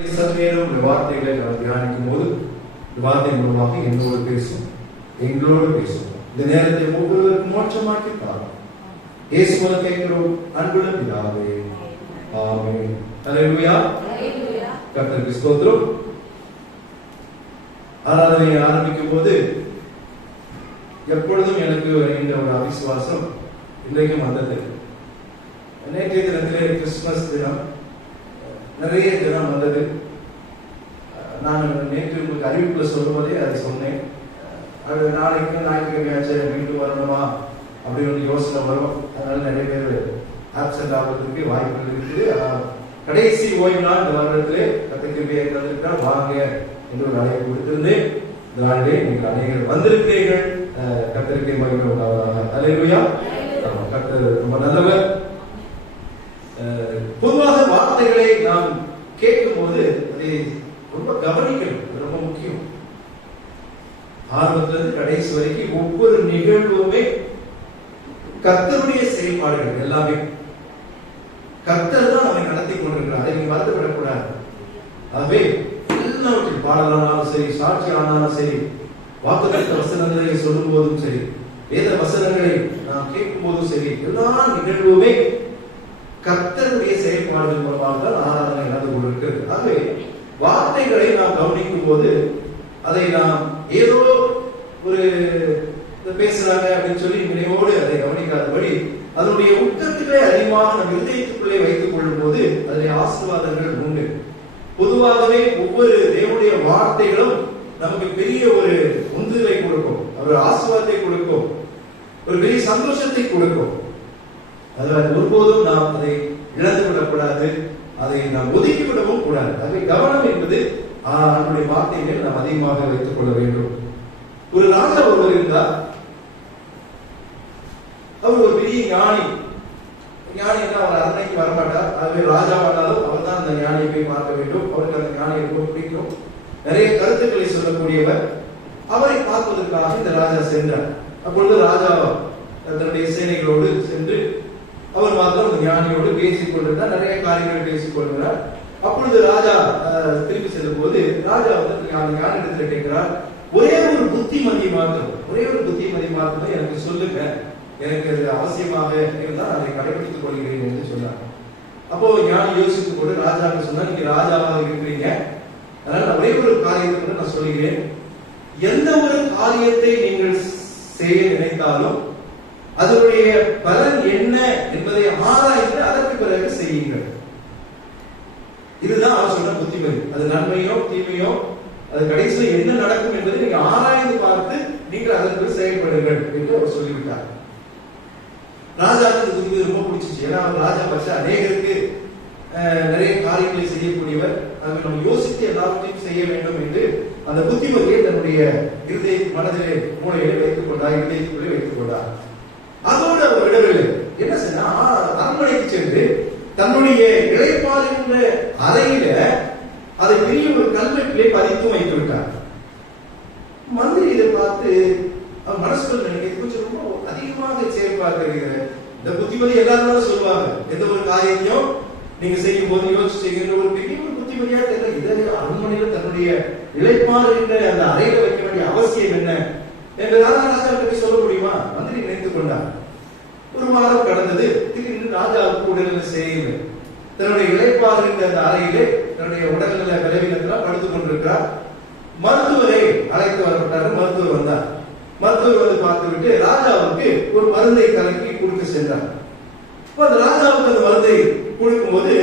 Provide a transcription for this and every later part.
சற்றேனும் வார்த்தைகளை நாம் தியானிக்கும் போது வார்த்தை மூலமாக என்னோடு பேசும், எங்களோடு பேசும். இந்த நேரத்தை ஒவ்வொருவருக்கும் மோட்சமாக்கி தாரும். இயேசுவை கேட்கிறோம் அன்புள்ள பிதாவே, ஆமென். அல்லேலூயா. கர்த்தருக்கு ஸ்தோத்திரம். ஆராதனையை ஆரம்பிக்கும் போது எப்பொழுதும் எனக்கு வருகின்ற ஒரு அவிசுவாசம் இன்றைக்கும் வந்தது. நேற்றைய தினத்திலே கிறிஸ்துமஸ் தினம், நிறைய தினம் வந்தது. நான் நேற்று உங்களுக்கு அறிவிப்புல சொல்லும்போதே அதை சொன்னேன். அது நாளைக்கு ஞாயிற்றுக்கிழமையாச்சு வீட்டுக்கு வரணுமா அப்படின்னு யோசனை வரும். அதனால நிறைய பேர் ஆப்சென்ட் ஆகிறதுக்கு வாய்ப்புகள் இருக்குது. கடைசி ஓய்வு நாள் இந்த வருடத்திலே கத்தக்கிருபையை தந்திருக்கிறார், வாங்க என்று ஒரு அழைப்பு கொடுத்திருந்தேன். இந்த நாளிலே நீங்கள் அநேகர் வந்திருக்கிறீர்கள். கத்தருக்கு மகிமை உண்டாவதாக. அல்லேலூயா. கர்த்தர் ரொம்ப நல்லவர். பொதுவாக வார்த்தைகளை நாம் கேட்கும் போது அதை ரொம்ப கவனிக்கணும், ரொம்ப முக்கியம். ஆரம்பத்திலிருந்து கடைசி வரைக்கும் ஒவ்வொரு நிகழ்வுமே கர்த்தருடைய செயல்பாடுகள் எல்லாமே கர்த்தர் தான் நம்மை நடத்தி கொண்டிருக்கிறார். அதை நீங்க மறந்துவிடக்கூடாது. ஆகவே எல்லாவற்றில் பாடலானாலும் சரி, சாட்சி ஆனாலும் சரி, வாக்குத்தத்த வசனங்களை சொல்லும் போதும் சரி, வேத வசனங்களை நாம் கேட்கும் போதும் சரி, எல்லா நிகழ்வுமே கர்த்தருடைய செயல்பாடுகள் மூலமாக தான் ஆராதனை நடந்து கொண்டிருக்கிறது. ஆகவே வார்த்தைகளை நாம் கவனிக்கும் போது அதை நாம் ஏதோ ஒரு பேசுறாங்க அப்படின்னு சொல்லி நினைவோடு அதை கவனிக்காதபடி அதனுடைய உட்கருத்துக்களை அதிகமாக நம் இருதயத்துக்குள்ளே வைத்துக் கொள்ளும் போது அதில் ஆசீர்வாதங்கள் உண்டு. பொதுவாகவே ஒவ்வொரு தேவனுடைய வார்த்தைகளும் நமக்கு பெரிய ஒரு உந்துதலை கொடுக்கும், ஒரு ஆசீர்வாதத்தை கொடுக்கும், ஒரு பெரிய சந்தோஷத்தை கொடுக்கும். அதனால் ஒருபோதும் நாம் அதை இழந்து விடக்கூடாது, அதை நாம் ஒதுக்கி விடவும் கூடாது. அதை கவனம் என்பது நம்முடைய வார்த்தைகளை நாம் அதிகமாக வைத்துக் கொள்ள வேண்டும். ஒரு ராஜா ஒருவர் இருந்தார். அவர் ஒரு பெரிய ஞானி. ஞானின்னா அவர் அரண்மனைக்கு வரமாட்டார். ஆகவே ராஜாவானாலும் அவர் தான் அந்த ஞானியை போய் பார்க்க வேண்டும். அவருக்கு அந்த ஞானியை ரொம்ப பிடிக்கும். நிறைய கருத்துக்களை சொல்லக்கூடியவர். அவரை பார்ப்பதற்காக இந்த ராஜா சென்றார். அப்பொழுது ராஜா தன்னுடைய சேனைகளோடு சென்று அவர் மாத்திரம் ஞானியோடு பேசிக் கொண்டிருந்தார். நிறைய காரியங்களை பேசிக் கொள்கிறார். அப்பொழுது ராஜா திரும்பி செல்லும் போது ராஜா வந்து ஞானிடத்தில் கேட்கிறார், ஒரே ஒரு புத்திமதி மாத்திரம் எனக்கு சொல்லுங்க, எனக்கு அது அவசியமாக இருந்தால் அதை கடைபிடித்துக் கொள்கிறேன் என்று சொன்னார். அப்போ ஞானி யோசித்துக் கொண்டு ராஜாவுக்கு சொன்னா, நீங்க ராஜாவாக இருக்கிறீங்க, அதனால ஒரே ஒரு காரியத்தை நான் சொல்கிறேன். எந்த ஒரு காரியத்தை நீங்கள் செய்ய நினைத்தாலும் அதனுடைய பலன் என்ன என்பதை ஆராய்ந்து அதற்கு பிறகு செய்யுங்கள். இதுதான் அவர் சொன்ன புத்திமதி. அது நன்மையோ தீமையோ, அது கடைசியில் என்ன நடக்கும் என்பதை நீங்க ஆராய்ந்து பார்த்து நீங்கள் அதற்கு செயல்படுங்கள் என்று அவர் சொல்லிவிட்டார். ராஜாவுக்கு இந்த புத்திமதி ரொம்ப பிடிச்சிச்சு. ஏன்னா அவர் ராஜா பட்ச அநேகருக்கு நிறைய காரியங்களை செய்யக்கூடியவர். அதை நம்ம யோசித்து எல்லாத்தையும் செய்ய வேண்டும் என்று அந்த புத்திமதியை தன்னுடைய இருதய மனதிலே மூளையிலே வைத்துக் கொண்டார், இருதயத்துக்குள்ளே வைத்துக் கொண்டார். அதோடு அவர் விடவில்லை. என்ன சொன்னா, அரண்மனைக்கு சென்று தன்னுடைய இளைப்பாறுகின்ற அறையில அதை பெரிய ஒரு கல்வெட்டிலே பதித்து வைத்து விட்டார். மந்திரி இதை பார்த்து மனசுக்குள் நினைக்க கொஞ்சம் ரொம்ப அதிகமாக சேர்ப்பார்கள். இந்த புத்திமதி எல்லாரும் சொல்லுவாங்க, எந்த ஒரு காரியத்தையும் நீங்க செய்யும் போது யோசிச்சு செய்கின்ற ஒரு பெரிய ஒரு புத்திமதியா தெரியல. இதை அரண்மனையில தன்னுடைய இளைப்பாறுகின்ற அந்த அறையில வைக்க வேண்டிய அவசியம் என்ன என்று ராஜா சொல்ல முடியுமா? மந்திரி நினைத்துக் கொண்டார். ஒரு வாரம் கடந்தது. திடீர்னு ராஜாவுக்கு உடல்நிலை செய்யவில்லை. தன்னுடைய இளைப்பாறுகின்ற அந்த அறையிலே தன்னுடைய உடல்நிலை விளைவினத்தில் படுத்துக் கொண்டிருக்கிறார். மருத்துவரை அழைத்து வரப்பட்டார். மருத்துவர் வந்தார். மருத்துவர் வந்து பார்த்துவிட்டு ராஜாவுக்கு ஒரு மருந்தை கலக்கி கொடுக்க சென்றார். அந்த ராஜாவுக்கு அந்த மருந்தை கொடுக்கும் போது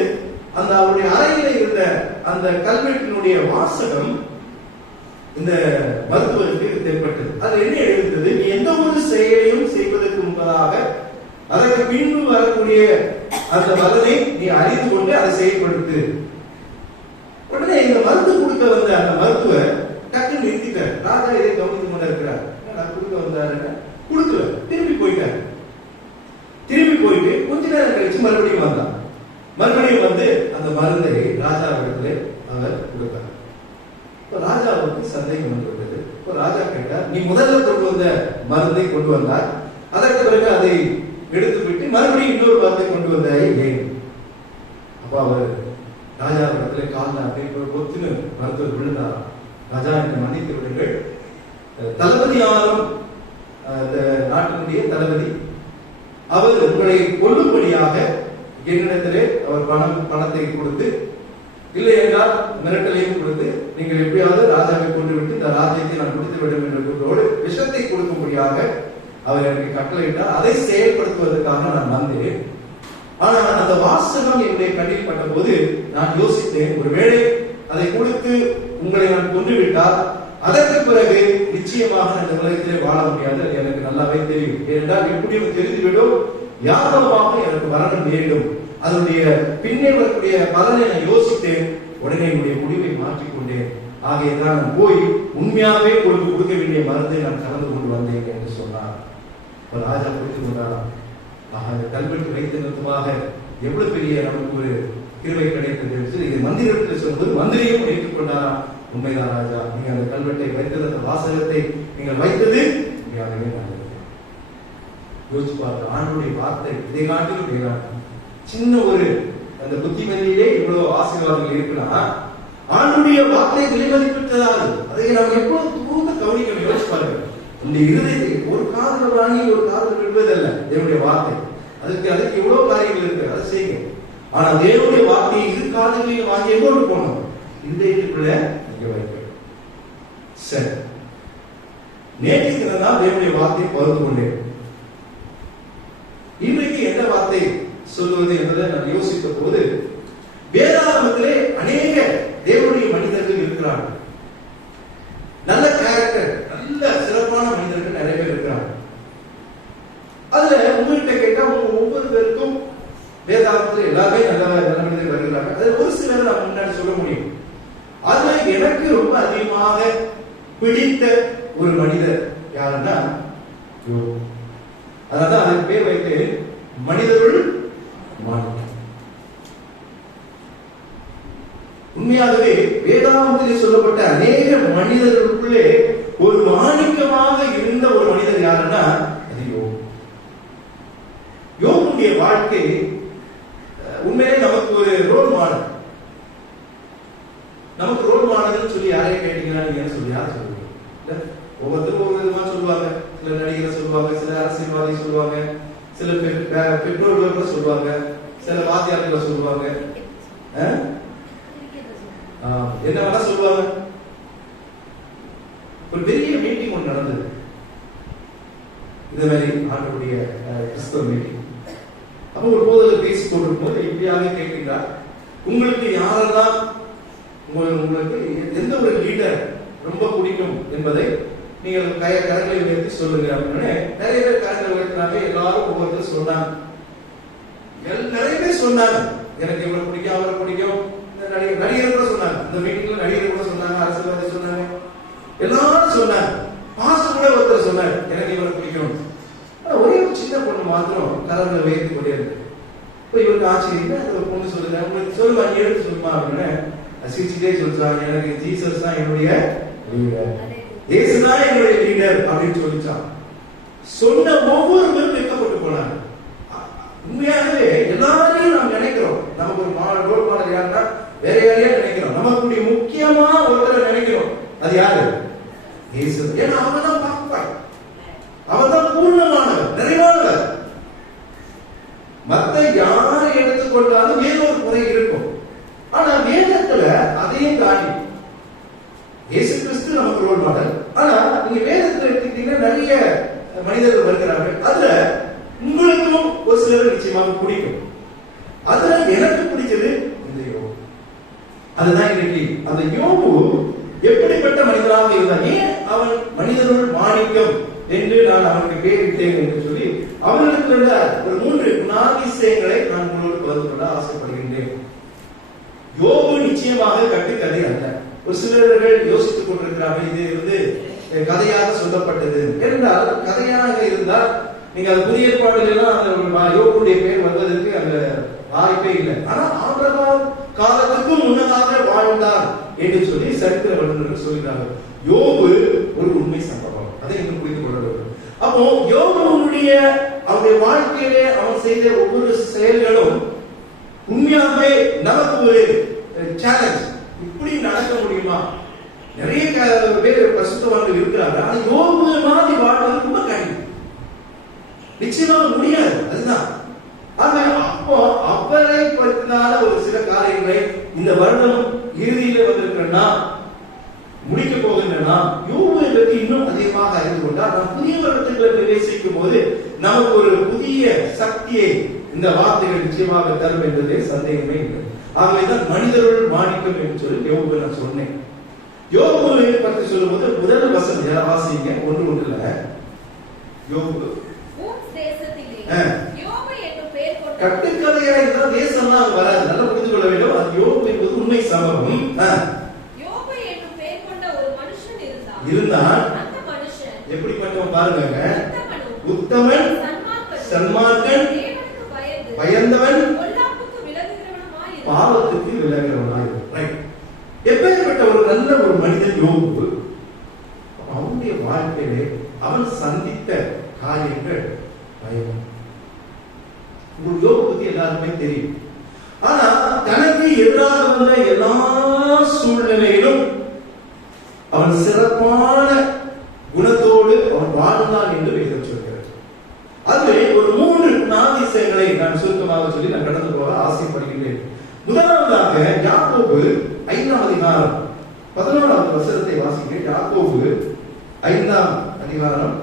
அந்த அவருடைய அறையில இருந்த அந்த கல்வெட்டினுடைய வாசகம் இந்த மருத்துவருக்கு தென்பட்டது. அது என்ன எழுந்தது? நீ எந்த ஒரு செயலையும் செய்வதற்கு முன்பதாக அதற்கு பின்பு வரக்கூடிய அந்த பலனை நீ அறிந்து கொண்டு அதை செயல்படுத்து. உடனே இந்த மருந்து கொடுக்க வந்த அந்த மருத்துவர் டக்குன்னு நிறுத்திட்டார். ராஜா இதை கவனித்துக் கொண்டு இருக்கிறார். கொடுக்க வந்தாரு, கொடுக்கல, திரும்பி போயிட்டார். திரும்பி போயிட்டு கொஞ்ச நேரம் கழிச்சு மறுபடியும் வந்தார். மறுபடியும் வந்து அந்த மருந்தை ராஜாவிடத்திலே அவர் கொடுத்தார். ராஜாவுக்கு சந்தேகம் வந்துவிட்டது. ராஜா கேட்டார், நீ முதல்ல கொண்டு வந்த மருந்தை கொண்டு வந்தார், அதற்கு பிறகு அதை எடுத்துவிட்டு மறுபடியும் இன்னொரு மருந்தை கொண்டு வந்தாய் ஏன்? அப்ப அவர் ராஜா இடத்துல காலில் அப்படியே பொத்துன்னு மருத்துவர் விழுந்தாராம். ராஜா என்னை மன்னித்து விடுங்கள், தளபதியாரும் இந்த நாட்டினுடைய தளபதி அவர் உங்களை கொல்லும்படியாக என்னிடத்திலே அவர் பணத்தை கொடுத்து, இல்லை என்றால் மிரட்டலையும் கொடுத்து, நீங்கள் எப்படியாவது ராஜாவை கொண்டு விட்டு இந்த ராஜ்யத்தை நான் கொடுத்து விடும் என்ற விஷத்தை கொடுக்கும்படியாக அவர் எனக்கு கட்டளையிட்டார். அதை செயல்படுத்துவதற்காக நான் வந்தேன். ஆனால் அந்த வாசகம் என்னுடைய கண்ணில் பட்ட போது நான் யோசித்தேன், ஒருவேளை அதை கொடுத்து உங்களை நான் கொண்டு விட்டால் அதற்கு பிறகு நிச்சயமாக அந்த உலகத்திலே வாழ முடியாது. அது எனக்கு நல்லாவே தெரியும். ஏனென்றால் எப்படியும் தெரிந்துவிடும், யாதமாக எனக்கு மரணம் வேண்டும். அதனுடைய பின்னே வரக்கூடிய பலனை நான் யோசித்தேன். உடனே என்னுடைய முடிவை மாற்றிக்கொண்டேன். ஆகையதான் நான் போய் உண்மையாகவே கொடுக்க வேண்டிய மருந்தை நான் கலந்து கொண்டு வந்தேன் என்று சொன்னார். ராஜா புரிந்து கொண்டாராம். அந்த கல்வெட்டு வைத்து நிறுத்தமாக எவ்வளவு பெரிய நமக்கு ஒரு கிருபை கிடைத்தது. இது மந்திரத்தில் சொல்லும்போது மந்திரியும் ஏற்றுக்கொண்டாராம். உண்மைதான் ராஜா, நீங்க அந்த கல்வெட்டை வைத்தது, அந்த வாசகத்தை நீங்கள் வைத்தது உண்மையாகவே நல்லது. யோசிச்சு பார்க்க, ஆண்டுடைய வார்த்தை இதை காட்டிலும் வேளாண் சின்ன ஒரு அந்த புத்திமதியிலே இவ்வளவு ஆசீர்வாதங்கள் இருக்குன்னா, ஆண்டுடைய வார்த்தை விலைமதிப்பற்றதால் அதை நாம் எவ்வளவு தூர்ந்து கவனிக்கணும். யோசிச்சு பாருங்க, இந்த இருதயத்தை ஒரு காதல வாங்கி ஒரு காதல் விடுவதல்ல தேவனுடைய வார்த்தை. அதுக்கு எவ்வளவு காரியங்கள் இருக்கு, அதை செய்யும். ஆனா தேவனுடைய வார்த்தையை இரு காதுகளில் வாங்கி எவ்வளவு போனோம், இருதயத்துக்குள்ள நீங்க வைக்க. சரி, நேற்று தான் தேவனுடைய வார்த்தையை பகிர்ந்து கொண்டேன். இன்றைக்கு எந்த வார்த்தை சொல்லுவது என்பதை நான் யோசித்த போது, வேதாகமத்திலே அநேக தேவனுடைய மனிதர்கள் இருக்கிறார்கள். நல்ல கேரக்டர், நல்ல சிறப்பான மனிதர்கள் நிறைய பேர் இருக்கிறார்கள். அதுல உங்ககிட்ட கேட்டா உங்க ஒவ்வொரு பேருக்கும் வேதாகமத்தில் எல்லாருமே நல்ல மனிதர்கள் வருகிறாங்க. அது ஒரு சிலர் நான் முன்னாடி சொல்ல முடியும். அதுல எனக்கு ரொம்ப அதிகமாக பிடித்த ஒரு மனிதர் யாருன்னா யோபு. அதனால அதுக்கு பேர் வைத்து மனிதர்கள் மாணிக்கம். உண்மையாகவே வேதாகமத்திலே சொல்லப்பட்ட அநேக மனிதர்களுக்குள்ளே ஒரு மாணிக்கமாக இருந்த ஒரு மனிதர் யாருன்னா அது யோபு. யோபுடைய வாழ்க்கை உண்மையிலே நமக்கு ஒரு ரோல் மாடல். நமக்கு ரோல் மாடல் சொல்லி யாரையும் கேட்டீங்கன்னா நீங்க என்ன சொல்லி யார் சொல்லுவீங்க? ஒவ்வொருத்தரும் ஒவ்வொரு விதமா சொல்லுவாங்க. சில நடிகரை சொல்லுவாங்க, சில அரசியல்வாதி சொல்லுவாங்க, சில பெற்றோர்கள் கூட சொல்லுவாங்க, சில வாத்தியார்களை சொல்லுவாங்க, என்ன வேணா சொல்லுவாங்க. ஒரு பெரிய மீட்டிங் ஒன்று நடந்தது, இந்த மாதிரி ஆண்டவருடைய கிறிஸ்தவ மீட்டிங். அப்போ ஒரு போதில் பேசி கொண்டிருக்கும் போது இப்படியாக கேட்கிறார், உங்களுக்கு யாரெல்லாம் உங்களுக்கு எந்த ஒரு லீடர் ரொம்ப பிடிக்கும் என்பதை நீங்கள் கரங்களை உயர்த்தி சொல்லுங்க அப்படின்னு நிறைய பேர் கரங்களை உயர்த்தினாங்க. எல்லாரும் ஒவ்வொருத்தரும் சொன்னாங்க. நிறைய பேர் சொன்னாங்க, எனக்கு இவரை பிடிக்கும், அவரை பிடிக்கும். நடிகர் கூட சொன்னாங்க, இந்த மீட்டிங்ல நடிகர் கூட சொன்னாங்க, அரசியல்வாதி சொன்னாங்க, எல்லாரும் சொன்னாங்க. பாஸ்டர் கூட ஒருத்தர் சொன்னாங்க, எனக்கு இவரை பிடிக்கும். ஒரே ஒரு சின்ன பொண்ணு மாத்திரம் கரங்களை உயர்த்தி கொண்டே இருக்கு. இப்போ இவருக்கு ஆச்சரியம், அந்த பொண்ணு சொல்லுங்க, உங்களுக்கு சொல்லுவா, நீ எடுத்து சொல்லுமா அப்படின்னு சிரிச்சுட்டே சொல்றாங்க, எனக்கு ஜீசஸ் தான் என்னுடைய லீடர், இயேசுதான் என்னுடைய லீடர் அப்படின்னு சொல்லிச்சான். சொன்ன ஒவ்வொருவரும் வெட்கப்பட்டு போனாங்க. உண்மையாகவே எல்லாரையும் நாம் நினைக்கிறோம், நமக்கு ஒரு ரோல் மாடல் யாருன்னா வேற யாரையா நினைக்கிறோம். நமக்கு முக்கியமா ஒருத்தரை நினைக்கிறோம், அது யாரு? இயேசு. ஏன்னா அவன் தான் பார்ப்பார், அவன் தான் பூர்ணமானவர், நிறைவானவர். மத்த யாரை எடுத்துக்கொண்டாலும் ஏதோ ஒரு குறை இருக்கும். ஆனா வேதத்துல அதையும் தாண்டி இயேசு கிறிஸ்து நமக்கு ரோல் மாடல். ஆனா நீங்க வேதத்துல எடுத்துக்கிட்டீங்கன்னா நிறைய மனிதர்கள் வருகிறார்கள். அதுல உங்களுக்கும் ஒரு சிலர் நிச்சயமாக பிடிக்கும். அதுல எனக்கு பிடிச்சது இந்த யோபு. அதுதான் இன்னைக்கு அந்த யோபு எப்படிப்பட்ட மனிதனாக இருந்தான், ஏன் அவன் மனிதர்கள் மாணிக்கம் என்று நான் அவனுக்கு பேரிட்டேன் என்று சொல்லி அவர்களுக்கு ஒரு 3 குணாதிசயங்களை நான் உங்களுக்கு பகிர்ந்து கொள்ள ஆசைப்படுகின்றேன். யோபு நிச்சயமாக கட்டுக்கதை அல்ல. ஒரு சிலர்கள் யோசித்துக் கொண்டிருக்கிறார்கள், இது கதையாக சொல்லப்பட்டது என்றால். கதையாக இருந்தால் நீங்க அது புதிய ஏற்பாடுலாம் யோபுடைய பேர் வருவதற்கு அந்த வாய்ப்பே இல்லை. ஆனா ஆபிரகாம் காலத்துக்கும் முன்னதாக வாழ்ந்தார் என்று சொல்லி சரித்திர வல்லுநர்கள் சொல்கிறார்கள். யோபு ஒரு உண்மை சம்பவம், அதை இன்னும் புரிந்து கொள்ள வேண்டும். அப்போ யோபுடைய அவருடைய வாழ்க்கையிலே அவன் செய்த ஒவ்வொரு செயல்களும் உண்மையாகவே நமக்கு ஒரு சேலஞ்ச். இப்படி நடக்க முடியுமா? நிறைய பேர் பரிசுத்தவான்கள் இருக்கிறாங்க, ஆனா யோபு மாதிரி வாழ்வது ரொம்ப கடினம், நிச்சயமாக முடியாது. அதுதான். ஆனா அப்போ அவரை பற்றினால ஒரு சில காரியங்களை இந்த வருடம் இறுதியில வந்திருக்கிறேன்னா, முடிக்க போகின்றனா, யோபுவை பற்றி இன்னும் அதிகமாக அறிந்து கொண்டால் நாம் புதிய வருடத்துக்குள்ள பிரவேசிக்கும் போது நமக்கு ஒரு புதிய சக்தியை இந்த வார்த்தைகள் நிச்சயமாக தரும் என்பதே சந்தேகமே இல்லை. ஆகவேதான் மனிதர்கள் மாணிக்கம் என்று சொல்லி யோபுவை நான் சொன்னேன். யோபுவை பற்றி சொல்லும்போது முதல் வசனம் வாசிங்க, 1:1. யோபு கட்டுக்கதையா இருந்தா தேசம் தான் வராது, நல்லா புரிந்து கொள்ள வேண்டும். அது யோபு என்பது உண்மை சம்பவம். இருந்தால் எப்படிப்பட்டவன் பாருங்க, உத்தமன், சன்மார்க்கன், பயந்தவன், பாவத்துக்கு விலகிறவனாய். எப்பேற்பட்ட ஒரு நல்ல ஒரு மனிதன் யோபு. அவனுடைய வாழ்க்கையிலே அவன் சந்தித்த காரியங்கள் பயம். உங்களுக்கு யோபு பத்தி எல்லாருமே தெரியும். ஆனா தனக்கு எதிராக வந்த எல்லா சூழ்நிலையிலும் அவன் சிறப்பான குணத்தோடு அவன் வாழ்ந்தான் என்று வேதம் சொல்கிறது. அது ஒரு 3 குணாதிசயங்களை நான் சுருக்கமாக சொல்லி நான் கடந்து போக ஆசைப்படுகிறேன். முதலாவதாக யாக்கோபு 5ஆம் அதிகாரம் 11வது வசனத்தை வாசிங்க. யாக்கோபு 5ஆம் அதிகாரம்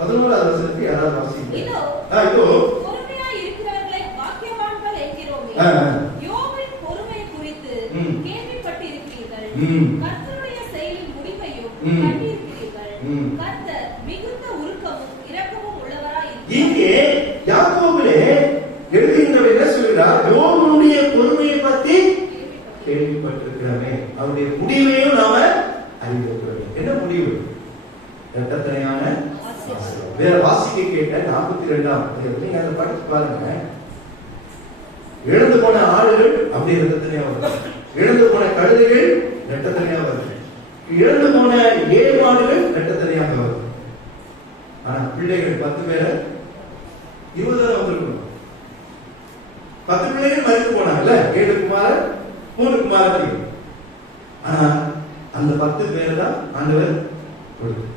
11வது வசனத்தை யாராவது வாசிங்க. இதோ பொறுமையாய் இருக்கிறவர்களை பாக்கியவான்கள் என்கிறோமே. யோபின் பொறுமை குறித்து கேள்விப்பட்டிருக்கிறீர்கள். கர்த்தருடைய செயலின் முடிவையும் கண்டிருக்கிறீர்கள். கர்த்தர் மிகுந்த உருக்கமும் இரக்கமும் உள்ளவராய் இருக்கிறார். இங்கே யாக்கோபிலே எழுதுகின்றவர் என்ன சொல்கிறார்? யோபுடைய பொறுமையை பற்றி கேள்விப்பட்டிருக்கிறோமே, அவருடைய முடிவையும் நாம அறிந்திருக்கிறோம். என்ன முடிவு? இரட்டத்தனையான வேற வாசிக்க கேட்ட 42ஆம் நீங்க அதை படிச்சு பாருங்க. இழந்து போன ஆடுகள் அப்படி இரட்டத்தனையா வருது, இழந்து போன கழுதைகள் இரட்டத்தனையா வருது, இழந்து போன ஏமாடுகள் இரட்டத்தனையாக வருது. ஆனா பிள்ளைகள் 10 பேரை 20 வந்திருக்கணும். 10 பிள்ளைகள் மறித்து போனாங்கல்ல, 7 குமாரர் 3 குமாரர். ஆனா அந்த 10 பேர் தான் ஆண்டவர் கொடுத்தார்.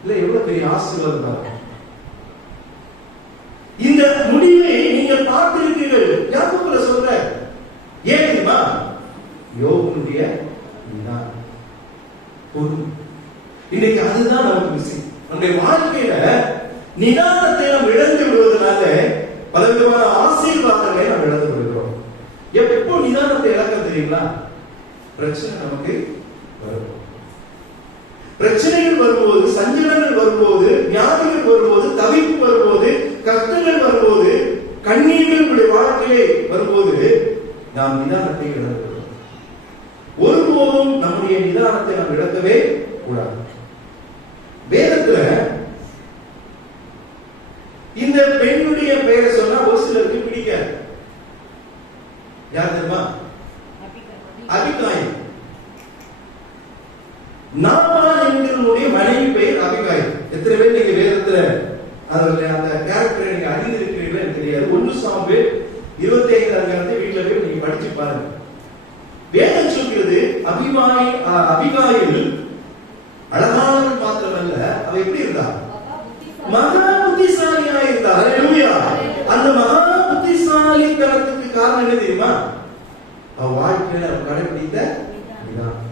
இல்ல எவ்வளவு பெரிய ஆசீர்வாதம் பாருங்க. இந்த முடிவை நீங்க பார்த்திருக்கீர்கள். யாக்கோபுல சொல்ற ஏன் தெரியுமா? யோபுடைய பொறுமை. இன்னைக்கு அதுதான் நமக்கு விஷயம். நம்முடைய வாழ்க்கையில நிதானத்தை நாம் இழந்து விடுவதனால பலவிதமான ஆசீர்வாதங்களை நாம் இழந்து விடுகிறோம். எப்போ நிதானத்தை இழக்க தெரியுங்களா? பிரச்சனை நமக்கு வரும். பிரச்சனைகள் வரும்போது, சஞ்சலங்கள் வரும்போது, வியாதிகள் வரும்போது, தவிப்பு வரும்போது, கஷ்டங்கள் வரும்போது, கண்ணீர்கள் வாழ்க்கையிலே வரும்போது நாம் நிதானத்தை இழக்கிறோம். ஒருபோதும் நம்முடைய நிதானத்தை நாம் இழக்கவே கூடாது. வேதத்துல இந்த பெண்ணுடைய பெயரை சொன்னா ஒரு சிலருக்கு பிடிக்காது. யார் தெரியுமா? அபிகாயில். நாபால் என்கிறவனுடைய மனைவி பெயர் அபிகாயில். எத்தனை பேர் நீங்க வேதத்துல அதுல அந்த கேரக்டரை நீங்க அறிந்திருக்கிறீர்கள் எனக்கு தெரியாது. 1 சாமுவேல் 25ஆம் அதிகாரத்தை வீட்டுல போய் நீங்க படிச்சு பாருங்க. வேதம் சொல்கிறது அபிகாயில் அழகானவள் மாத்திரமல்ல, அவ எப்படி இருந்தா? மகா புத்திசாலியா இருந்தா. ஹல்லேலூயா. அந்த மகா புத்திசாலித்தனத்துக்கு காரணம் என்ன தெரியுமா? அவ வாழ்க்கையில கடைபிடித்த நிதானம்.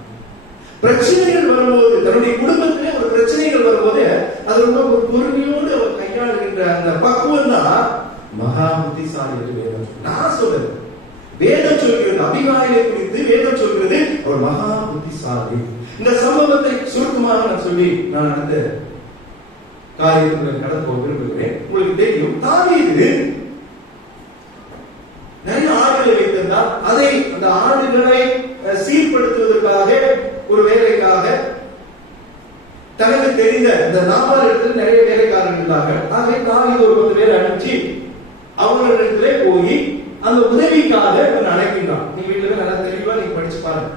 பிரச்சனைகள் வரும்போது, தன்னுடைய குடும்பத்திலே ஒரு பிரச்சனைகள் வரும்போது அது ரொம்ப ஒரு பொறுமையோடு அவர் கையாளுகின்ற அந்த பக்குவம் தான் மகா புத்திசாலி என்று வேதம். நான் சொல்றேன், வேதம் சொல்கிறது அபிகாயிலை குறித்து வேதம் சொல்கிறது அவர் மகா புத்திசாலி. இந்த சம்பவத்தை சுருக்கமாக நான் சொல்லி நான் அடுத்த காரியத்துக்கு கடந்து போக விரும்புகிறேன். உங்களுக்கு தெரியும், தாவீது நிறைய ஆடுகளை வைத்திருந்தார். அதை அந்த ஆடுகளை சீர்படுத்துவதற்காக ஒரு வேலைக்காக தனக்கு தெரிந்த இந்த நாபால் இடத்துல நிறைய வேலைக்காரர்கள் இருந்தார்கள். ஆகவே தாவீது ஒரு 10 பேரை அனுப்பிச்சு அவர்களிடத்திலே போய் அந்த உதவிக்காக அழைக்கின்றான். நீங்க வீட்டுல நல்லா தெளிவா நீங்க படிச்சு பாருங்க.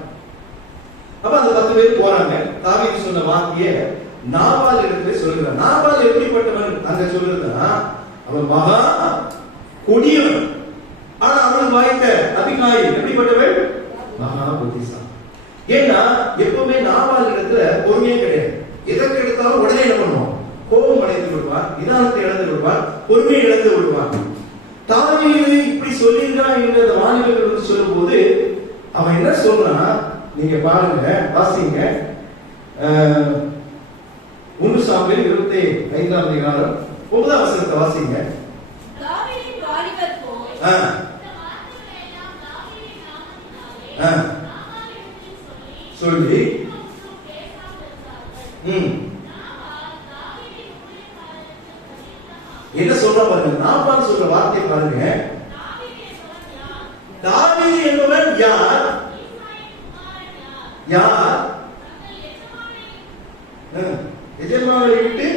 அப்ப அந்த 10 பேர் போறாங்க. தாவீது சொன்ன வார்த்தையை நாபால் இடத்துல சொல்லுகிறார். நாபால் எப்படிப்பட்டவன் அங்க சொல்றதுன்னா, அவன் மகா கொடியவன். ஆனா அவனுக்கு ஆற்றல் வாய்ந்த அபிகாயில் எப்படிப்பட்டவள்? மகா புத்திசாலி. ஏன்னா எப்பவுமே நாபால் இடத்துல பொறுமையே கிடையாது. எதற்கு எடுத்தாலும் உடனே என்ன பண்ணுவோம்? கோபம் அடைந்து விடுவான், நிதானத்தை இழந்து விடுவான், பொறுமையை இழந்து விடுவான். தாவீது இப்படி சொல்லியிருக்கான் என்று அந்த வாலிபர்கள் வந்து சொல்லும் போது அவன் என்ன சொல்றான்? நீங்க பாருங்க, வாசிங்க. 1 சாமுவேல் 25ஆம் அதிகாரம் 9ஆம் வசனத்தை வாசிங்க. தாவீதின் வாலிபர் போய் சொல்லி என்ன சொல்ற பாருங்க. நாபால் சொல்ற வார்த்தை பாருங்க. தாவீது என்பவன் யார்? யார்? எஜமானை விட்டு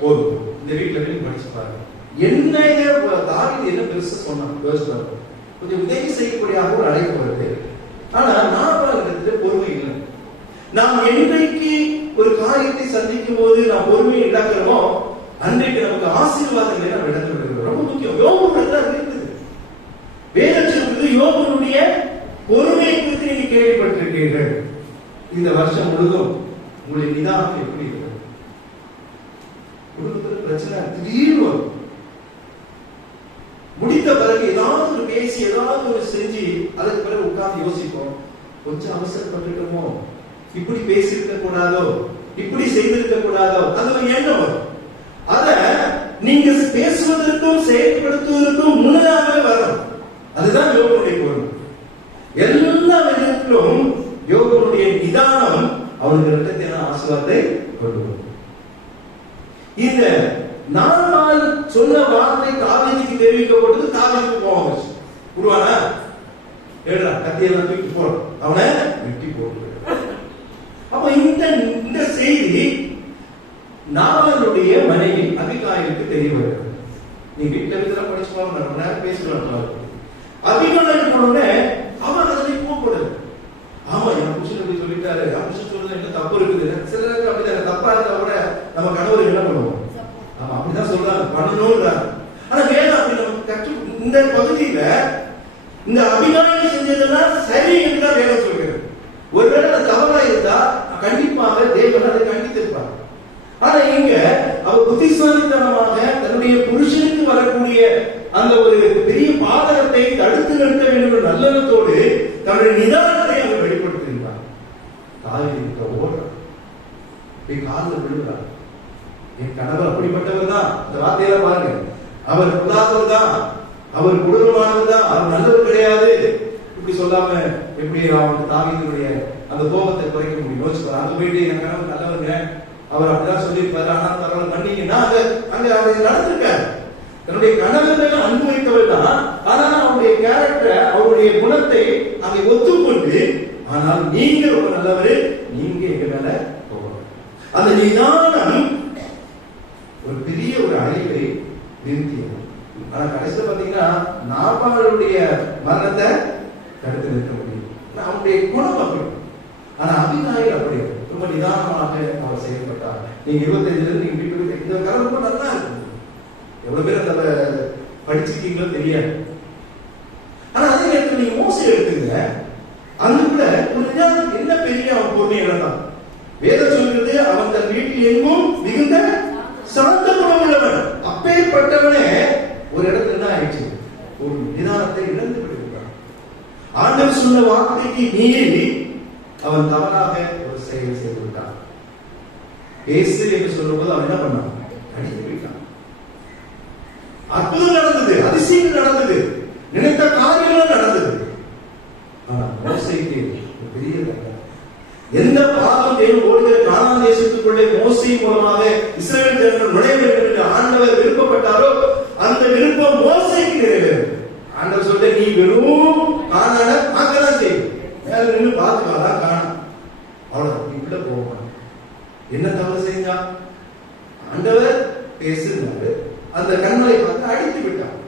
போதும். இந்த வீட்டுல போய் படிச்சு பாருங்க. என்ன தாவீது என்ன பெருசா சொன்னான் யோசிச்சு. கொஞ்சம் உதவி செய்யக்கூடியாக ஒரு அழைப்பு வருது. ஆனா நாபால் இடத்துல பொறுமை இல்லை. நாம் என்றைக்கு ஒரு காரியத்தை சந்திக்கும் போது நாம் பொறுமையை இழக்கிறோமோ அன்றைக்கு நமக்கு ஆசீர்வாதங்களை நாம் இழந்து விடுகிறோம். ரொம்ப முக்கியம். யோபு இருக்குது. வேதம் சொல்லுது யோபுடைய பொறுமையை குறித்து நீங்க கேள்விப்பட்டிருக்கீர்கள். இந்த வருஷம் முழுதும் உங்களுடைய நிதானம் எப்படி இருக்கு? குடும்பத்தில் பிரச்சனை திடீர்னு வரும். முடித்த பிறகு ஏதாவது ஒரு பேசி ஏதாவது ஒரு செஞ்சு அதுக்கு பிறகு உட்கார்ந்து யோசிப்போம். கொஞ்சம் அவசரப்பட்டுட்டோமோ, இப்படி பேசியிருக்க கூடாதோ, இப்படி செய்திருக்க கூடாதோ, அது ஒரு எண்ணம் வரும். அத நீங்க பேசுவதற்கும் செயல்படுத்துவதற்கும் முன்னதாகவே வரும். அதுதான் யோபுடைய பொருள். எல்லா விதத்திலும் யோபுடைய நிதானம் அவனுக்கு இரட்டத்தையான ஆசீர்வாதத்தை கொண்டு வரும். இந்த நாபால் சொன்ன வார்த்தை தாவீதுக்கு தெரிவிக்கப்பட்டது. தாவீதுக்கு கோபம் வந்துச்சு. உருவானா ஏடா கத்தியெல்லாம் தூக்கி போடு, அவனை வெட்டி போடு. அப்ப இந்த செய்தி நாபாலுடைய மனைவி அபிகாயிலுக்கு தெரிய வருகிறது. நீ வீட்டுல வீட்டுல படிச்சு பாருங்க, பேசுறாங்க. அபிகாயில் போனோடனே அவன் அதை கூப்பிடுது. ஆமா, என் புருஷன் இப்படி சொல்லிட்டாரு, என் புருஷன் சொல்றது என்ன தப்பு இருக்குது. சில நேரத்தில் அப்படிதான் தப்பா இருந்தா கூட நம்ம கணவர் என்ன பண்ணுவோம்? ஆமா, அப்படிதான் சொல்றாங்க, பண்ணணும்ன்றாங்க. ஆனா வேதம் அப்படி நமக்கு கற்று இந்த பகுதியில இந்த அபிகாயில் செஞ்சதெல்லாம் சரி என்றுதான் வேதம் சொல்கிறது. ஒருவேளை அது தவறா இருந்தா கண்டிப்பாக தேவன் அதை கண்டித்திருப்பார். ஆனா இங்க அவர் புத்திசாலித்தனமாக தன்னுடைய புருஷனுக்கு வரக்கூடிய அந்த ஒரு பெரிய பாதகத்தை தடுத்து நிறுத்த வேண்டும் என்ற நல்லெண்ணத்தோடு தன்னுடைய நிதானத்தை அவர் வெளிப்படுத்துகின்றார். தாவீது ஓடுறார், காலில் விழுகிறார். என் கணவர் அப்படிப்பட்டவர் தான். இந்த வார்த்தையெல்லாம் பாருங்க. அவர் புதாதவர் தான், அவர் கொடூரமானவர் தான், அவர் நல்லவர் கிடையாது. இப்படி சொல்லாம எப்படி அவனுக்கு தாவீதுடைய அந்த கோபத்தை குறைக்க முடியும்? யோசிச்சு அங்க போயிட்டு என் கணவர் நல்லவருங்க, அவர் அப்படிதான் சொல்லியிருப்பாரு, ஆனா பரவாயில்ல மன்னிங்கன்னா அங்க அவர் நடந்திருக்காரு. தன்னுடைய கணவர் அன்பு வைத்தவர் தான். ஆனா அவருடைய கேரக்டரை, அவருடைய குணத்தை அதை ஒத்துக்கொண்டு, ஆனால் நீங்க ரொம்ப நல்லவரு, நீங்க எங்க மேல போகணும். அந்த நிதானம் ஒரு பெரிய ஒரு அழைப்பை நிறுத்தியது. ஆனா கடைசியில் பாத்தீங்கன்னா நாபாலுடைய மரணத்தை தடுத்து நிறுத்த முடியும். அவனுடைய குணம் அப்படி. ஆனா அபிகாயில் அப்படி ரொம்ப நிதானமாக அவர் செயல்பட்டார். நீங்க 25 நீங்க வீட்டுக்கு இந்த காலம் ரொம்ப நல்லா இருக்கு. எவ்வளவு பேர் அதை படிச்சிருக்கீங்களோ தெரியாது. ஆனா அதே நேரத்தில் நீங்க மோசை எடுத்துங்க, அங்க கூட ஒரு நிதானம் என்ன பெரிய அவன் பொறுமை இழந்தான். வேதம் சொல்கிறது அவன் தன் வீட்டில் எங்கும் மிகுந்த சாந்த குணம் உள்ளவன். அப்பேற்பட்டவனே ஒரு இடத்துல என்ன ஆயிடுச்சு? ஒரு நிதானத்தை இழந்து விடுகிறான். ஆண்டவர் சொன்ன வார்த்தைக்கு மீறி அவன் தவறாக ஒரு செயல் செய்து விட்டான். பேசு என்று சொல்லும்போது அவன் என்ன பண்ணான்? அடித்து விட்டான். அற்புதம் நடந்தது, அதிசயம் நடந்தது, நினைத்த காரியங்களும் நடந்தது. ஆனா மோசேக்கு ஒரு பெரிய தண்டனை. எந்த பாவம் தேவன் ஓடுகிற கானான் தேசத்துக்குள்ளே மோசே மூலமாக இஸ்ரவேல் ஜனங்கள் நுழைய வேண்டும் என்று ஆண்டவர் விருப்பப்பட்டாரோ அந்த விருப்பம் மோசேக்கு நிறைவேறும். ஆண்டவர் சொல்ல, நீ வெறும் கானான பார்க்கலாம் செய்யும், மேல நின்று பார்த்துக்கலாம் காணும், அவ்வளவு இப்படி போக. என்ன தவறு செஞ்சா? ஆண்டவர் பேசுனாரு, அந்த கண்களை பார்த்து அடித்து விட்டார்.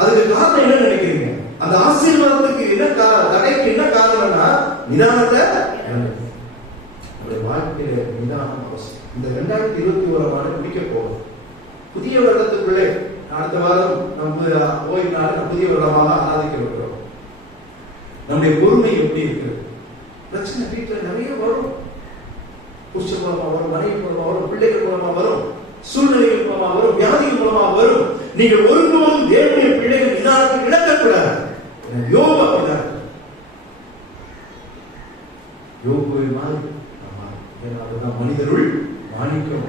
அதுக்கு காரணம் என்ன நினைக்கிறீங்க? அந்த ஆசீர்வாதத்துக்கு என்ன தடைக்கு என்ன காரணம்னா நிதானத்தை. நம்முடைய வாழ்க்கையில நிதானம் அவசியம். இந்த 2021 ஆண்டு முடிக்க போகும். புதிய வருடத்துக்குள்ளே அடுத்த வாரம் நம்ம ஓய்வு நாள் புதிய வருடமாக ஆராதிக்க வருகிறோம். நம்முடைய பொறுமை எப்படி இருக்கு? பிரச்சனை வீட்டில் நிறைய வரும். புருஷன் மூலமா வரும், மனைவி மூலமா வரும், பிள்ளைகள் மூலமா வரும், சூழ்நிலைகள் மூலமா வரும், வியாதிகள் மூலமா வரும். நீங்கள் ஒருபோதும் தேவனுடைய பிள்ளைகள் நிதானத்தை இழக்கக்கூடாது. யோபு அப்படிதான். யோபுவை மாதிரி மனிதருள் மாணிக்கம்.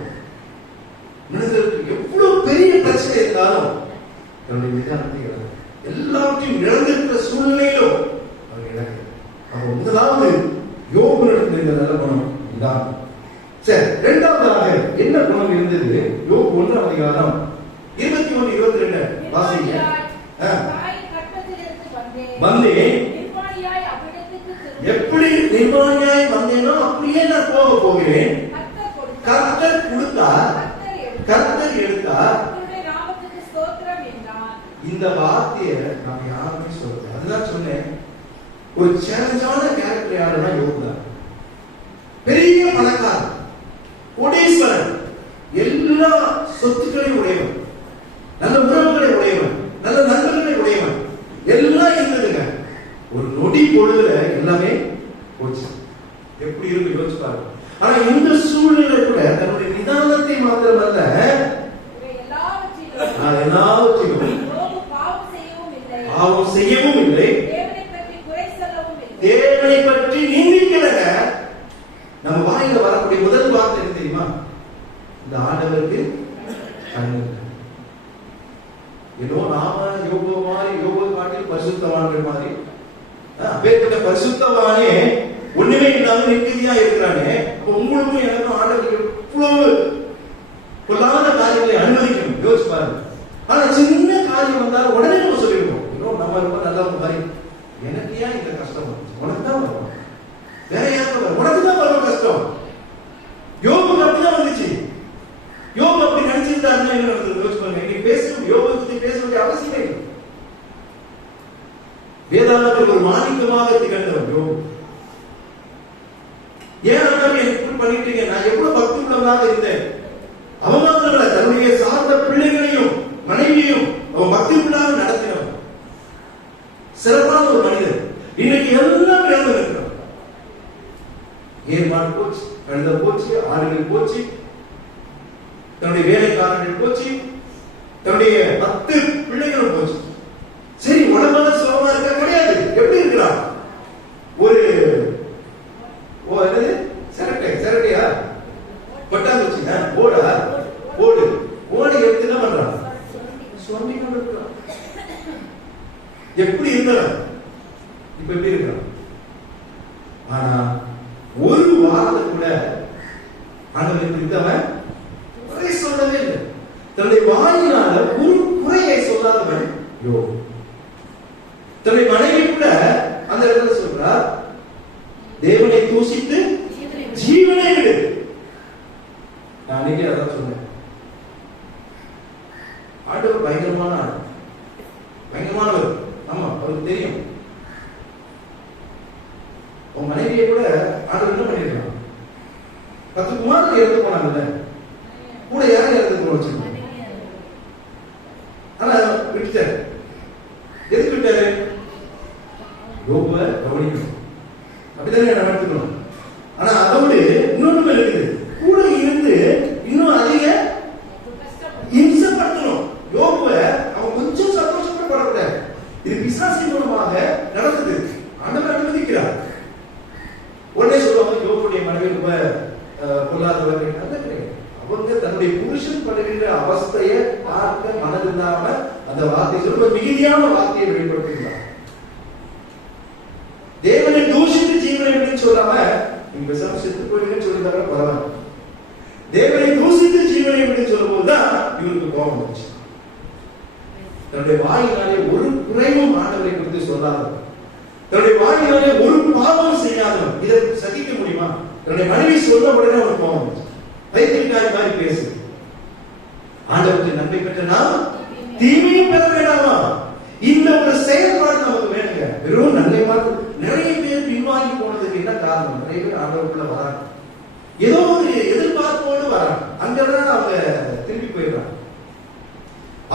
மனிதருக்கு எவ்வளவு பெரிய பிரச்சனை இருந்தாலும் தன்னுடைய நிதானத்தை எல்லாவற்றையும் இழந்திருக்கிற சூழ்நிலையிலும் அவர் இழக்கிறார். அவர் முதலாவது யோபு நடந்த இந்த நல்ல குணம் தான். சரி, இரண்டாவதாக என்ன குணம் இருந்தது? யோபு 1ஆம் அதிகாரம் 21, 22 வாசிங்க. வந்தேன், எப்படி நிர்வாணியாய் வந்தேனோ அப்படியே நான் போக போகிறேன். கர்த்தர் கொடுத்தார், கர்த்தர் எடுத்தார். இந்த வார்த்தையை நான் யாருமே சொல்றேன். அதுதான் சொன்னேன், ஒரு சேலஞ்சான கேரக்டர் யாருன்னா யோபு தான். பெரிய பணக்காரர், கோடீஸ்வரன், எல்லா சொத்துக்களையும் உடையவன், நல்ல உறவுகளை உடையவன், நல்ல நண்பர்களை உடையவன், எல்லாம் இருந்ததுங்க. ஒரு நொடி பொழுதுல எல்லாமே போச்சு. எப்படி இருக்கு யோசிச்சு பாருங்க. ஆனா இந்த சூழ்நிலை கூட தன்னுடைய நிதானத்தை மாத்திரமல்ல, எல்லாவற்றையும் பாவம் செய்யவும் இல்லை, தேவனை பற்றி நிந்திக்கலங்க. நம்ம வாயில வரக்கூடிய முதல் வார்த்தை என்ன தெரியுமா? இந்த ஆண்டவருக்கு ஏதோ நாம யோபு மாதிரி, யோபு காட்டில் பரிசுத்தவான்கள் மாதிரி, அப்பேற்பட்ட பரிசுத்தவானே ஒண்ணுமே இல்லாம நிம்மதியா இருக்கிறானே. அப்ப உங்களுக்கும் எனக்கும் ஆண்டவர் எவ்வளவு பொல்லாத காரியங்களை அனுமதிக்கணும் யோசிச்சு பாருங்க. ஆனா சின்ன காரியம் வந்தாலும் உடனே நம்ம சொல்லிடுவோம், இன்னும் நம்ம ரொம்ப நல்லா மாதிரி, எனக்கு ஏன் இந்த கஷ்டம் வந்துச்சு? உனக்கு தான் வரும், வேற யாருக்கும் வரும், உனக்கு தான் வரும் கஷ்டம். யோபுக்கு அப்படிதான் வந்துச்சு. யோபு அப்படி நினைச்சிருந்தாருன்னா என்ன நடந்தது யோசிச்சு பாருங்க. இன்னைக்கு பேசணும், யோபு பத்தி பேச வேண்டிய அவசியமே இல்லை. வேதாளத்தில் ஒரு மாணிக்கமாக திகழ்ந்தவர் யோபு. ஏன் எனக்கு பண்ணிட்டீங்க? நான் எவ்வளவு பக்தி உள்ளவனாக இருந்தேன். அவன் மாத்திரமல்ல, தன்னுடைய சார்ந்த பிள்ளைகளையும் மனைவியையும் அவன் பக்தி உள்ளாக நடத்தினவன். சிறப்பான ஒரு மனிதர். இன்னைக்கு எல்லாம் இழந்து இருக்கிறான். ஏற்பாடு போச்சு, கழுத போச்சு, ஆடுகள் போச்சு, தன்னுடைய வேலைக்காரர்கள் போச்சு, தன்னுடைய 10 பிள்ளைகளும் போச்சு. சரி, உடம்பான சுகமா இருக்க கிடையாது. எப்படி இருக்கிறான்? ஒரு சிரட்டையா பட்டாங்குச்சி போடா போடு ஓடி எடுத்து என்ன பண்றான்? சுவாமி கொண்டிருக்கிறான். எப்படி இருந்தான்? இப்ப எப்படி இருக்கிறான்? ஆனா ஒரு வார்த்தை கூட ஆண்டவரை குறித்தவன் குறை சொல்லவே இல்லை. தன்னுடைய வாயினால ஒரு குறையை சொல்லாதவன் யோபு. தன்னுடைய மனைவி கூட அந்த இடத்துல சொல்றார், தேவனை தூஷித்து ஜீவனை விடு. நான் அன்னைக்கு அதான் சொன்னேன். ஆண்டவர் பயங்கரமான ஆள், பயங்கரமானவர். ஆமா, அவருக்கு தெரியும். உன் மனைவியை கூட ஆண்டவர் என்ன பண்ணிருக்கான்? 10 குமாரர்கள் இறந்து போனாங்கல்ல, கூட யாரும் இறந்து போன வச்சிருக்காங்க. ஆனா விட்டுட்டாரு. எதுக்கு விட்டாரு? யோபுவை கவனிக்கணும், அப்படித்தானே நம்ம எடுத்துக்கணும். ஆனா அதோடு இன்னொன்று இருக்குது, கூட இருந்து இன்னும் அதிக இம்சப்படுத்தணும். யோபுவை அவன் கொஞ்சம் சந்தோஷப்படக்கூடாது. இது பிசாசு மூலமாக நடந்தது. ஆண்டவர் அனுமதிக்கிறார். உடனே சொல்லுவாங்க யோபுடைய மனைவி ரொம்ப பொல்லாதவர்கள். நல்ல கிடையாது. அவங்க தன்னுடைய புருஷன் படுகின்ற அவஸ்தையை பார்க்க மனதில்லாம அந்த வார்த்தை சொல்ல மிகுதியான வார்த்தையை வெளிப்படுத்துகிறார். தேவனை தூஷித்து ஜீவனை விடுன்னு சொல்லாம நீங்க பேசாம செத்து போயிடுங்கன்னு சொல்லிருந்தாங்க பரவாயில்ல. தேவனை தூஷித்து ஜீவனை விடுன்னு சொல்லும் போதுதான் இவருக்கு கோபம் வந்துச்சு. தன்னுடைய வாயினாலே ஒரு குறைவும் ஆண்டவரை குறித்து சொல்லாதவர், தன்னுடைய வாயினாலே ஒரு பாவம் செய்யாதவர், இதை சகிக்க முடியுமா? தன்னுடைய மனைவி சொன்ன உடனே அவனுக்கு கோபம் வந்துச்சு. வைத்தியக்காரி மாதிரி பேசு. ஆண்டவருக்கு நன்மை பெற்ற நாம் தீமையும் பெற வேண்டாமா? இந்த ஒரு செயல்பாடு நமக்கு வேணுங்க. வெறும் நன்மை பார்த்து நிறைய பேர் பின்வாங்கி போனதுக்கு என்ன காரணம்? நிறைய பேர் ஆண்டவருக்குள்ள வராங்க, ஏதோ ஒரு எதிர்பார்ப்போடு வராங்க, அங்கதான் அவங்க திரும்பி போயிடுறாங்க.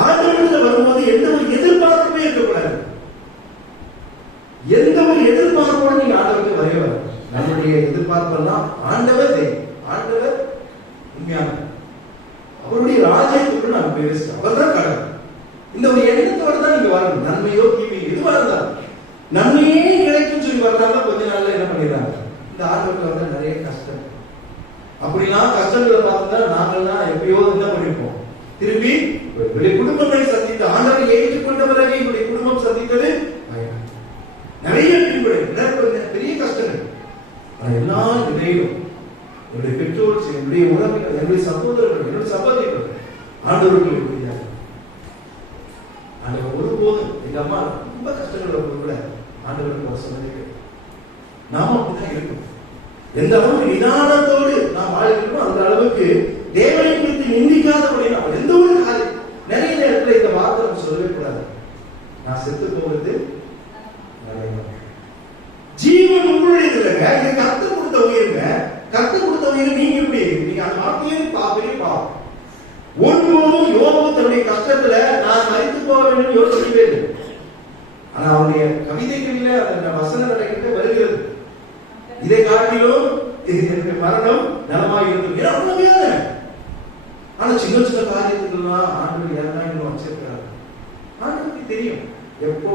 ஆண்டவருக்கு எதிர்பார்ப்பெல்லாம் ஆண்டவர் தெய்வம், ஆண்டவர் உண்மையான, அவருடைய ராஜ்யத்துக்கு நான் பேசுறேன், அவர் தான் கடவுள். இந்த ஒரு எண்ணத்தோட தான் நீங்க வரணும். நன்மையோ தீமையோ எதுவா இருந்தாலும் நன்மையே கிடைக்கும் சொல்லி வர்றாங்க. கொஞ்ச நாள்ல என்ன பண்ணிடுறாங்க, இந்த ஆர்வத்தில் வந்து நிறைய கஷ்டம். அப்படிலாம் கஷ்டங்களை பார்த்தா நாங்கள்லாம் எப்பயோ என்ன பண்ணிருப்போம், திரும்பி என்னுடைய குடும்பங்களை சந்தித்து ஆண்டவரை ஏற்றுக்கொண்ட பிறகு என்னுடைய குடும்பம் சந்தித்தது நிறைய பெரிய கஷ்டங்கள். எல்லா நிலையிலும் என்னுடைய பெற்றோர், என்னுடைய உறவினர், என்னுடைய சகோதரர்கள், என்னுடைய சகோதரிகள் ஆண்டவர்கள் இருக்கிறார். ஆண்டவர் ஒருபோதும் எங்க அம்மா ரொம்ப கஷ்டங்கள் கூட ஆண்டவர்கள் சொன்னதே நாம அப்படிதான் இருக்கும். எந்த அளவுக்கு நிதானத்தோடு நாம் வாழ்கிறோமோ அந்த அளவுக்கு தேவனை குறித்து நிந்திக்காதபடி நாம் எந்த ஒரு காரியம். நிறைய நேரத்தில் இந்த வார்த்தை நம்ம சொல்லவே கூடாது, நான் செத்து போகிறது ஜீவன் உங்களுடையது இல்லைங்க, இது கத்து கொடுத்த உயிருங்க. கத்து கொடுத்த உயிர் நீங்க எப்படி நீங்க அந்த வார்த்தையும் பாப்பே பாவம். ஒருபோதும் யோபு தன்னுடைய கஷ்டத்துல நான் மரித்து போக வேண்டும் யோசிக்கவே இல்லை. ஆனா அவருடைய கவிதைகளில அந்த வசனங்களை கிட்ட வருகிறது, இதை காட்டிலும் என்னுடைய மரணம் நலமாக இருந்தது. அவ்வளவு. ஆனா சின்ன சின்ன காரியத்துக்கெல்லாம் ஆண்டவர் யாரும் வச்சிருக்கிறார். ஆண்டவருக்கு தெரியும் எப்போ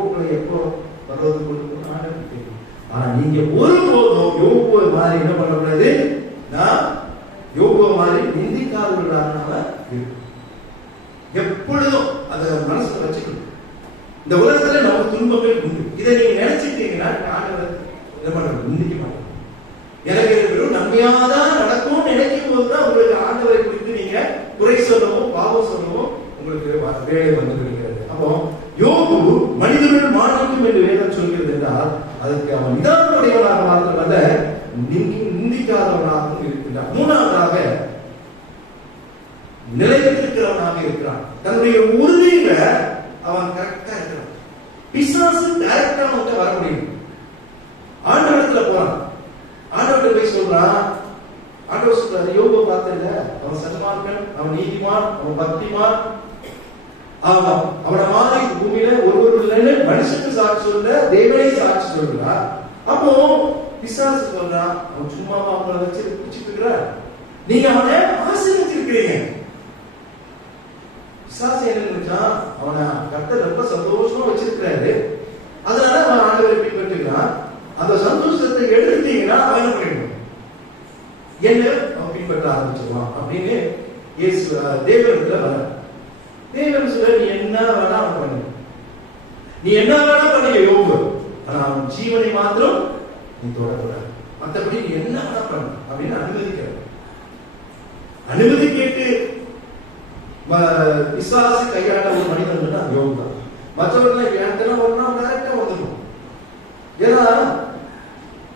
வர்றது கொடுக்கணும், ஆண்டவருக்கு தெரியும். ஆனா நீங்க ஒருபோதும் யோபுவை மாதிரி என்ன பண்ணக்கூடாது, நான் யோபுவை மாதிரி நிந்திக்காதவர்களாக எப்பொழுதும் அதை மனசுல வச்சுக்கணும். இந்த உலகத்துல நமக்கு துன்பங்கள் உண்டு, இதை நீங்க நினைச்சிட்டீங்கன்னா ஆண்டவர் என்ன பண்ண நிந்திக்க மாட்டோம். எனக்கு வெறும் நன்மையாதான் நடக்கும் நினைக்கும் போதுதான் உங்களுக்கு ஆண்டவரை குறித்து நீங்க குறை சொல்லவும் பாவம் சொல்லவும் உங்களுக்கு வேலை வந்து விடுகிறது. அப்போ யோபு மனிதர்கள் மாணிக்கம் என்று வேதம் சொல்கிறது என்றால் அதற்கு அவன் நிதானமுடையவனாக மாத்திரமல்ல நிந்திக்காதவனாகவும் இருக்கின்றான். மூணாவதாக நிலைத்திருக்கிறவனாக இருக்கிறான். தன்னுடைய உறுதியில அவன் கரெக்டா இருக்கிறான். பிசாசு டைரக்டா வந்து வர முடியும். ஆண்டவரத்துல போறான், ஆண்டவர்கிட்ட போய் சொல்றான். ஆண்டவர் சொல்றாரு, யோபு பார்த்தல அவன் சன்மார்க்கன், அவன் நீதிமான், அவன் பக்திமான், அவனை மாதிரி பூமியில ஒரு மனுஷனுக்கு சாட்சி சொல்ல தேவனை சாட்சி சொல்றார். அப்போ பிசாசு சொல்றான், அவன் சும்மா அவங்களை வச்சு பிடிச்சிட்டு இருக்கிறார், நீங்க அவனை ஆசீர்வதிச்சிருக்கிறீங்க. பிசாசு என்ன நினைச்சான், அவனை கர்த்தர் ரொம்ப சந்தோஷமா வச்சிருக்கிறாரு, அதனால அவன் ஆண்டவரை பின்பற்றுகிறான். அந்த சந்தோஷத்தை எடுத்துட்டீங்கன்னா அவன் என்ன பண்ணிடணும், என்ன அவன் பின்பற்ற ஆரம்பிச்சிருவான் அப்படின்னு இயேசு தேவனிடத்துல வர. தேவன் சொல்ல, நீ என்ன வேணா அவன் பண்ணு, நீ என்ன வேணா பண்ணுங்க யோபு, ஆனா அவன் ஜீவனை மாத்திரம் நீ தொடக்கூடாது, மற்றபடி நீ என்ன வேணா பண்ணு அப்படின்னு அனுமதிக்கிற. அனுமதி கேட்டு விசுவாசி கையாண்ட ஒரு மனிதன் தான் யோபு தான். மற்றவர்கள் எனக்கு ஒன்னா டைரக்டா வந்துடும். ஏன்னா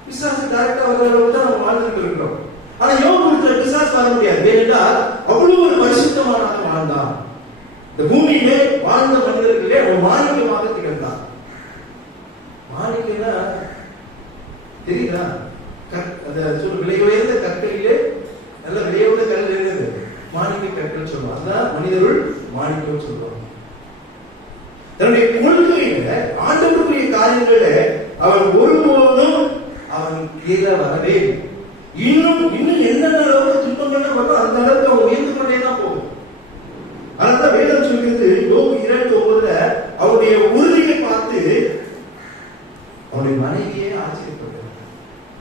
பிசாசு டைரக்டா வர்றவங்க தான் நம்ம வாழ்ந்துட்டு இருக்கிறோம். ஆனா யோபு இருக்கிற பிசாசு வர முடியாது. ஏனென்றால் அவ்வளவு ஒரு பரிசுத்தமானவன் வாழ்ந்தான். இந்த பூமியிலே வாழ்ந்த மனிதர்களே ஒரு மாணிக்கமாக திகழ்ந்தான். மாணிக்கன்னா தெரியுதா, அந்த சொல்ல விலை உயர்ந்த கற்களிலே நல்ல விலை உயர்ந்த கல் இருந்தது மாணிக்க கற்கள் சொல்லுவாங்க. அதான் மனிதர்கள் மாணிக்கம் சொல்லுவாங்க. தன்னுடைய கொள்கையில ஆண்டவருடைய காரியங்கள அவன் ஒருபோதும் அவன் கீழே வரவே, இன்னும் என்னென்ன அளவுக்கு துன்பங்கள் வரும் அந்த அளவுக்கு அவன் உயர்ந்து கொண்டே தான் போகும். அதனால வேதம் சொல்கிறது யோபு 2:9 அவருடைய உறுதியை பார்த்து அவருடைய மனைவியே ஆச்சரியப்பட்டார்.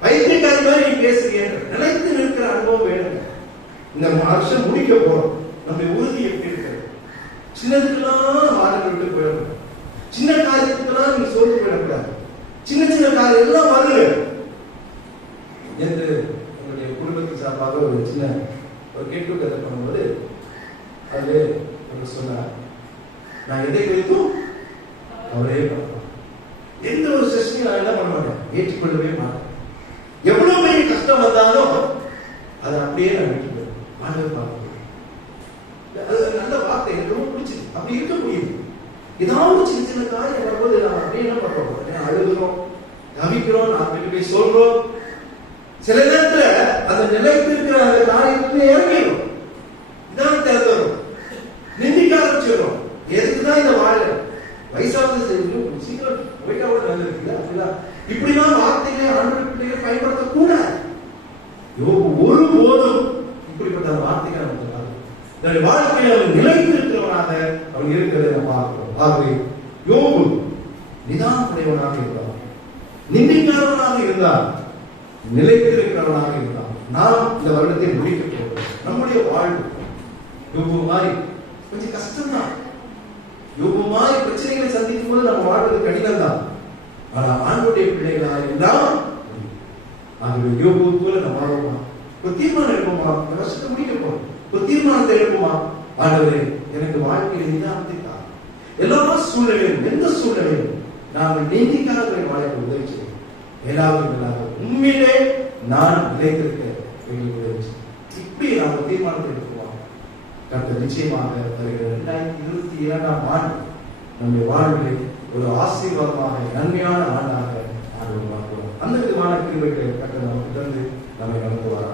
வைத்தியக்காரி மாதிரி நீ பேசுகிறேன், நிலைத்து நிற்கிற அனுபவம் வேணும். இந்த வருஷம் முடிக்க போறோம், நம்முடைய உறுதி எப்படி இருக்கிறது? சின்னதுக்கெல்லாம் ஆளுங்க விட்டு போயிடக்கூடாது, சின்ன காரியத்துக்கெல்லாம் நீங்க சோர்ந்து போயிடக்கூடாது. சின்ன சின்ன காரியம் எல்லாம் வருது. என்று உங்களுடைய குடும்பத்தின் சார்பாக ஒரு சின்ன ஒரு கேட்பு கதை பண்ணும்போது அது சொன்னார், நான் எதை குறித்தும் அவரே பண்ணுவேன், எந்த ஒரு செஷனையும் நான் என்ன பண்ண மாட்டேன், ஏற்றுக்கொள்ளவே மாட்டேன். எவ்வளவு பெரிய கஷ்டம் வந்தாலும் அதை அப்படியே நான் விட்டுருவேன். ஆண்டவர் பார்க்க அது நல்ல வார்த்தை, எனக்கு ரொம்ப பிடிச்சது. அப்படி இருக்க முடியுது. ஏதாவது சின்ன சின்ன காரியம் வரும்போது நான் அப்படியே என்ன பண்றோம், அழுகிறோம், நம்பிக்கிறோம், நான் போய் சொல்றோம். சில நேரத்துல அந்த நிலைத்து இருக்கிற அந்த காரியத்துல இறங்கிடும், இதான் திறந்து வரும், நிந்திக்க ஆரம்பிச்சிடும். எதுக்குதான் இந்த வாழ வயசாவது சீக்கிரம் போயிட்டா கூட நல்லது இருக்குல்ல. அப்படிலாம் இப்படிலாம் வார்த்தைகளை ஆண்டவர்கிட்ட பயன்படுத்தக்கூடாது. யோபு ஒருபோதும் இப்படிப்பட்ட வார்த்தைகளை நமக்கு தன்னுடைய வாழ்க்கையில் அவன் நிலைத்திருக்கிறவனாக அவன் இருக்கிறதை நாம் பார்க்கிறோம். ஆகவே யோபு நிதானமுடையவனாக இருந்தார், நிந்திக்காதவனாக இருந்தார், நிலைத்திருக்கிறவனாக இருந்தார். நாம் இந்த வருடத்தை முடிக்க போகிறோம். நம்முடைய வாழ்வு யோபு மாதிரி கொஞ்சம் கஷ்டம்தான். யோபு மாதிரி பிரச்சனைகளை சந்திக்கும் போது நம்ம வாழ்வது கடினம் தான். ஆனா ஆண்டுடைய பிள்ளைகளாக இருந்தால் ஆகவே யோபு போல நம்ம வாழ்வோமா? ஒரு தீர்மானம் எடுப்போமா? இந்த வருஷத்தை முடிக்க போறோம். ஒரு தீர்மானத்தை எடுப்போமா? ஆண்டவரே, எனக்கு வாழ்க்கையில் நிதானத்தை தான். எல்லா சூழ்நிலையும், எந்த சூழ்நிலையும் நாங்கள் நீதிக்காக வாழ உதவி செய்யும். ஏதாவது உண்மையிலே நான் நிலைத்திருக்க எங்களுக்கு உதவி செய்யும். இப்படி நாம் தீர்மானத்தை எடுப்போம். கர்த்தர் நிச்சயமாக வருகிற 2022ஆம் ஆண்டு நம்முடைய வாழ்வில் ஒரு ஆசீர்வாதமாக நன்மையான ஆண்டாக ஆண்டு உருவாக்குவோம். அந்த விதமான கிருபைகளை கர்த்தர் நமக்கு தந்து நம்மை நடத்துவார்.